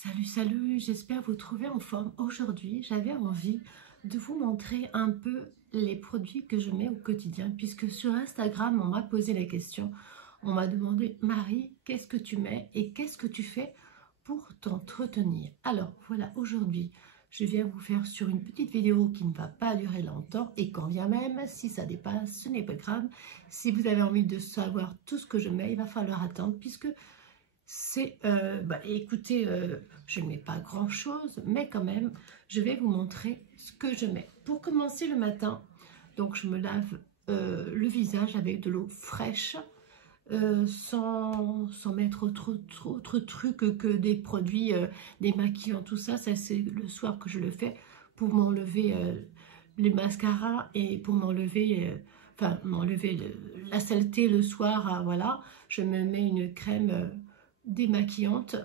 Salut, salut, j'espère vous trouver en forme. Aujourd'hui, j'avais envie de vous montrer un peu les produits que je mets au quotidien, puisque sur Instagram, on m'a posé la question. On m'a demandé, Marie, qu'est-ce que tu mets et qu'est-ce que tu fais pour t'entretenir? Alors, voilà, aujourd'hui, je viens vous faire sur une petite vidéo qui ne va pas durer longtemps et quand bien même, si ça dépasse, ce n'est pas grave. Si vous avez envie de savoir tout ce que je mets, il va falloir attendre, puisque c'est, écoutez, je ne mets pas grand chose, mais quand même, je vais vous montrer ce que je mets. Pour commencer le matin, donc je me lave le visage avec de l'eau fraîche, sans mettre autre truc que des produits démaquillants, tout ça. Ça c'est le soir que je le fais pour m'enlever les mascaras et pour m'enlever la saleté le soir. Voilà, je me mets une crème démaquillante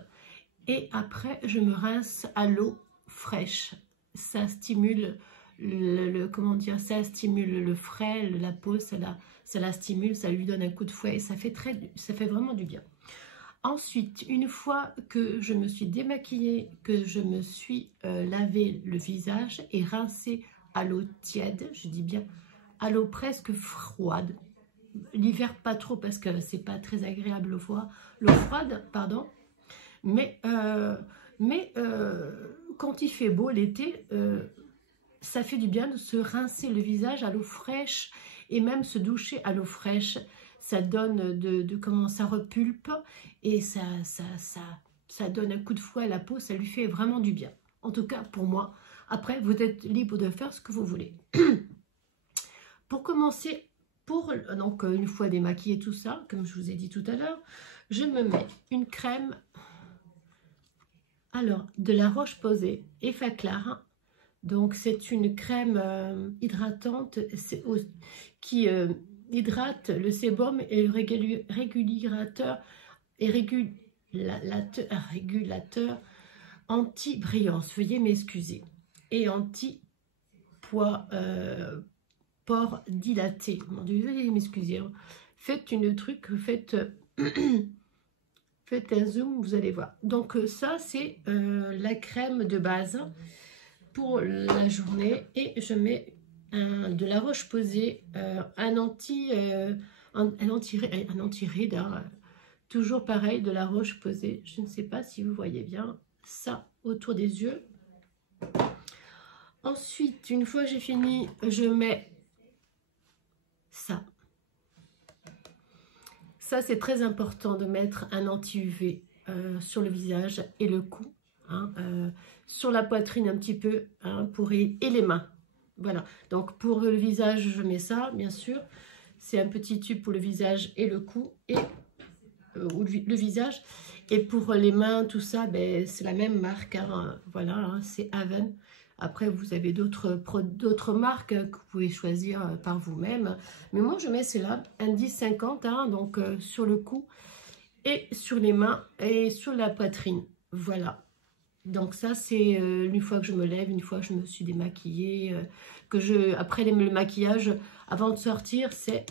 et après je me rince à l'eau fraîche. Ça stimule comment dire, ça stimule le frais, la peau, ça la stimule, ça lui donne un coup de fouet et ça fait vraiment du bien. Ensuite, une fois que je me suis démaquillée, que je me suis lavé le visage et rincé à l'eau tiède, je dis bien à l'eau presque froide, l'hiver pas trop parce que c'est pas très agréable l'eau froide, pardon, mais quand il fait beau l'été, ça fait du bien de se rincer le visage à l'eau fraîche et même se doucher à l'eau fraîche. Ça donne comment ça repulpe et ça donne un coup de fouet à la peau, ça lui fait vraiment du bien. En tout cas pour moi. Après, vous êtes libre de faire ce que vous voulez. Pour commencer, donc une fois démaquillé tout ça, comme je vous ai dit tout à l'heure, je me mets une crème, alors de la Roche-Posay Effaclar. Donc c'est une crème hydratante qui hydrate le sébum et le régulateur anti-brillance, veuillez m'excuser, et anti-pores dilatés. Mon Dieu, veuillez m'excuser. Hein. Faites faites un zoom, vous allez voir. Donc ça c'est la crème de base pour la journée et je mets de la Roche-Posay, un anti-ride, hein, toujours pareil, de la Roche-Posay. Je ne sais pas si vous voyez bien ça autour des yeux. Ensuite, une fois j'ai fini, je mets ça. Ça, c'est très important de mettre un anti-UV sur le visage et le cou, hein, sur la poitrine un petit peu, hein, et les mains. Voilà, donc pour le visage, je mets ça, bien sûr. C'est un petit tube pour le visage et le cou, et le visage. Et pour les mains, tout ça, ben, c'est la même marque, hein, voilà, hein, c'est Haven. Après, vous avez d'autres marques que vous pouvez choisir par vous-même. Mais moi, je mets celle-là, un 10-50, hein, donc sur le cou et sur les mains et sur la poitrine. Voilà. Donc ça, c'est une fois que je me lève, une fois que je me suis démaquillée, après le maquillage, avant de sortir, c'est...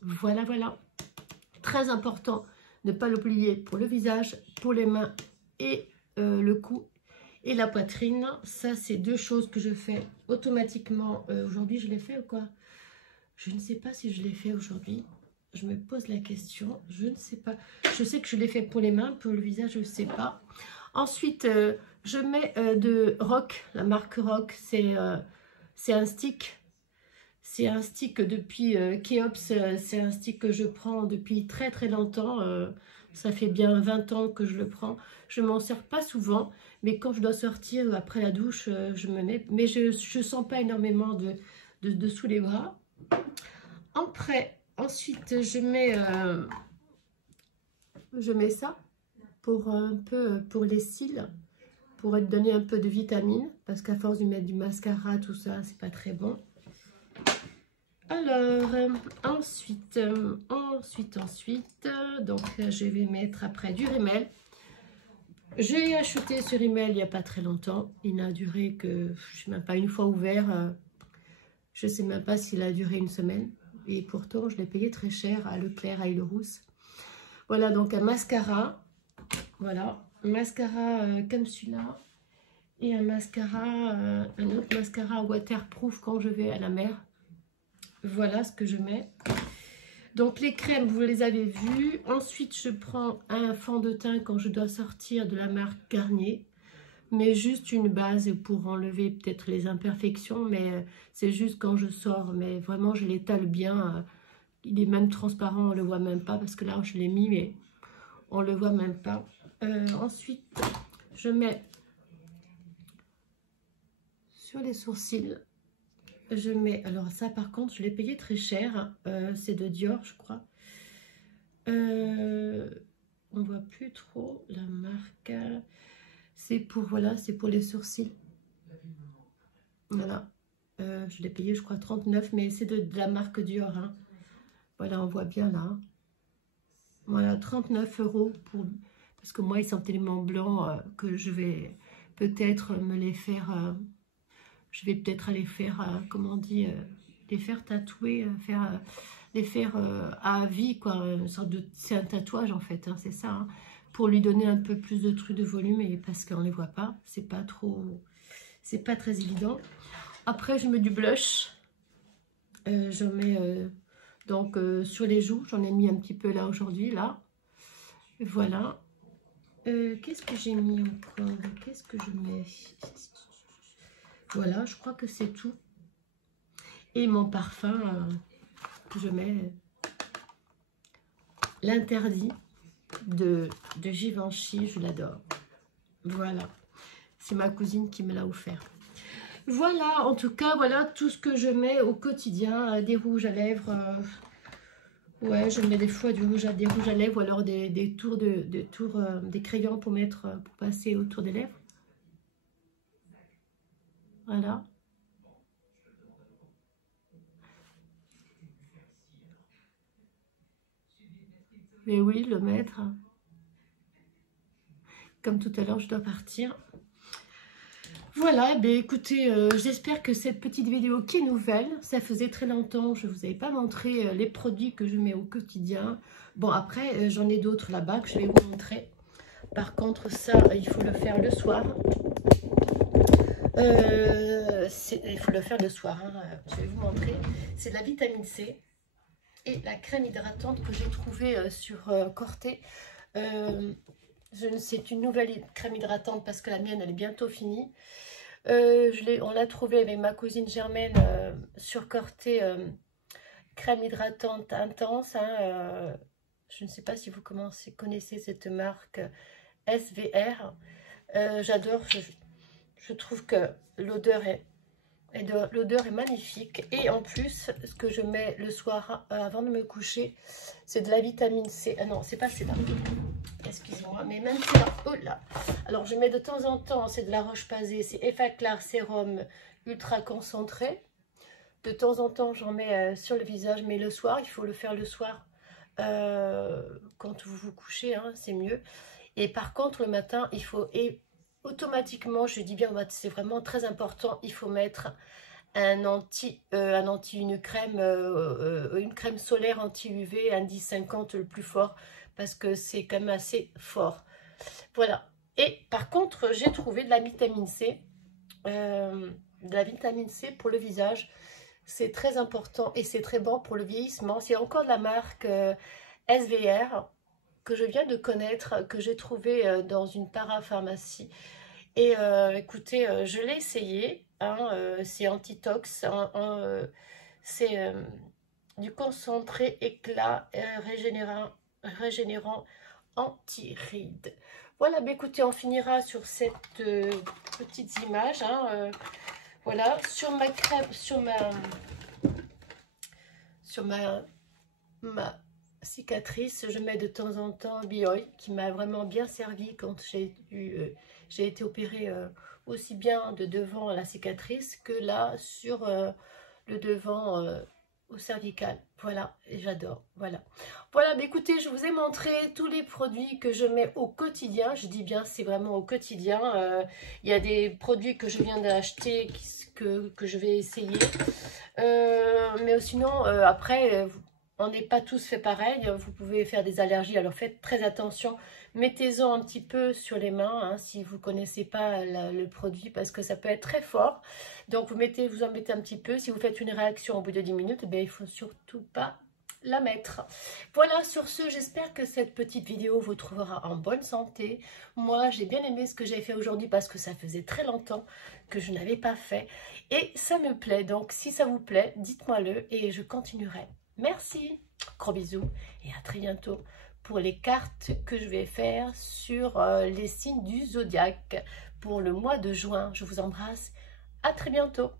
Voilà, voilà. Très important, ne pas l'oublier pour le visage, pour les mains et le cou. Et la poitrine, ça c'est deux choses que je fais automatiquement. Aujourd'hui, je l'ai fait ou quoi? Je ne sais pas si je l'ai fait aujourd'hui. Je me pose la question. Je ne sais pas. Je sais que je l'ai fait pour les mains, pour le visage, je ne sais pas. Ensuite, je mets de Rock, la marque Rock. C'est un stick. C'est un stick depuis Keops. C'est un stick que je prends depuis très très longtemps. Ça fait bien 20 ans que je le prends. Je ne m'en sers pas souvent, mais quand je dois sortir après la douche, je me mets. Mais je ne sens pas énormément de sous les bras. Ensuite, je mets ça pour un peu pour les cils, pour donner un peu de vitamine, parce qu'à force de mettre du mascara, tout ça, c'est pas très bon. Alors, ensuite, donc je vais mettre après du rímel. J'ai acheté ce rímel il n'y a pas très longtemps. Il n'a duré que, je ne sais même pas, une fois ouvert. Je ne sais même pas s'il a duré une semaine. Et pourtant, je l'ai payé très cher à Leclerc, à Île-Rousse. Voilà, donc un mascara. Voilà, mascara comme celui-là. Et un mascara, un autre mascara waterproof quand je vais à la mer. Voilà ce que je mets. Donc les crèmes, vous les avez vues. Ensuite, je prends un fond de teint quand je dois sortir de la marque Garnier. Mais juste une base pour enlever peut-être les imperfections. Mais c'est juste quand je sors. Mais vraiment, je l'étale bien. Il est même transparent, on ne le voit même pas. Parce que là, je l'ai mis, mais on ne le voit même pas. Ensuite, je mets sur les sourcils. Je mets, alors ça par contre, je l'ai payé très cher. C'est de Dior, je crois. On voit plus trop la marque. C'est pour, voilà, c'est pour les sourcils. Voilà. Je l'ai payé, je crois, 39, mais c'est de la marque Dior. Hein. Voilà, on voit bien là. Voilà, 39 € pour... Parce que moi, ils sont tellement blancs que je vais peut-être me les faire... je vais peut-être aller faire, comment on dit, les faire tatouer, les faire à vie, quoi. Une sorte de, c'est un tatouage en fait, hein, c'est ça. Hein, pour lui donner un peu plus de trucs de volume, et parce qu'on ne les voit pas, c'est pas très évident. Après, je mets du blush. Je mets donc sur les joues, j'en ai mis un petit peu là aujourd'hui, là. Voilà. Qu'est-ce que j'ai mis encore? Qu'est-ce que je mets? Voilà, je crois que c'est tout. Et mon parfum que je mets, l'interdit de Givenchy, je l'adore. Voilà, c'est ma cousine qui me l'a offert. Voilà, en tout cas, voilà tout ce que je mets au quotidien. Des rouges à lèvres. Ouais, je mets des fois des rouges à lèvres ou alors des tours des crayons pour mettre, pour passer autour des lèvres. Voilà. Mais oui, le mettre. Comme tout à l'heure, je dois partir. Voilà, ben écoutez, j'espère que cette petite vidéo qui est nouvelle, ça faisait très longtemps, je ne vous avais pas montré les produits que je mets au quotidien. Bon, après, j'en ai d'autres là-bas que je vais vous montrer. Par contre, ça, il faut le faire le soir. Il faut le faire le soir, hein. Je vais vous montrer. C'est de la vitamine C et la crème hydratante que j'ai trouvée sur Corté. C'est une nouvelle crème hydratante parce que la mienne elle est bientôt finie. On l'a trouvée avec ma cousine Germaine sur Corté, crème hydratante intense. Hein, je ne sais pas si vous connaissez cette marque SVR. J'adore, je trouve que l'odeur est magnifique. Et en plus, ce que je mets le soir avant de me coucher, c'est de la vitamine C. Ah non, c'est pas celle-là. Excusez-moi, mais même celle-là. Oh là. Alors, je mets de temps en temps, c'est de la Roche-Posay, c'est Effaclar Sérum ultra concentré. De temps en temps, j'en mets sur le visage, mais le soir, il faut le faire le soir. Quand vous vous couchez, hein, c'est mieux. Et par contre, le matin, il faut... automatiquement, je dis bien, c'est vraiment très important, il faut mettre une crème solaire anti-UV, indice 50 le plus fort, parce que c'est quand même assez fort. Voilà. Et par contre, j'ai trouvé de la vitamine C, pour le visage. C'est très important et c'est très bon pour le vieillissement. C'est encore de la marque SVR, que je viens de connaître, que j'ai trouvé dans une parapharmacie. Et écoutez, je l'ai essayé, hein, c'est antitox, c'est du concentré éclat régénérant anti-rides. Voilà, bah écoutez, on finira sur cette petite image. Hein, voilà, sur ma crème, sur ma cicatrice, je mets de temps en temps Bioil, qui m'a vraiment bien servi quand j'ai été opérée aussi bien de devant à la cicatrice que là sur le devant au cervical. Voilà, et j'adore. Voilà, mais écoutez, je vous ai montré tous les produits que je mets au quotidien. Je dis bien, c'est vraiment au quotidien. Il y a des produits que je viens d'acheter que je vais essayer. Mais sinon, après... On n'est pas tous fait pareil, vous pouvez faire des allergies, alors faites très attention. Mettez-en un petit peu sur les mains, hein, si vous ne connaissez pas le produit, parce que ça peut être très fort. Donc vous en mettez un petit peu. Si vous faites une réaction au bout de 10 minutes, eh bien, il ne faut surtout pas la mettre. Voilà, sur ce, j'espère que cette petite vidéo vous trouvera en bonne santé. Moi, j'ai bien aimé ce que j'ai fait aujourd'hui parce que ça faisait très longtemps que je n'avais pas fait. Et ça me plaît, donc si ça vous plaît, dites-moi-le et je continuerai. Merci, gros bisous et à très bientôt pour les cartes que je vais faire sur les signes du zodiaque pour le mois de juin. Je vous embrasse, à très bientôt.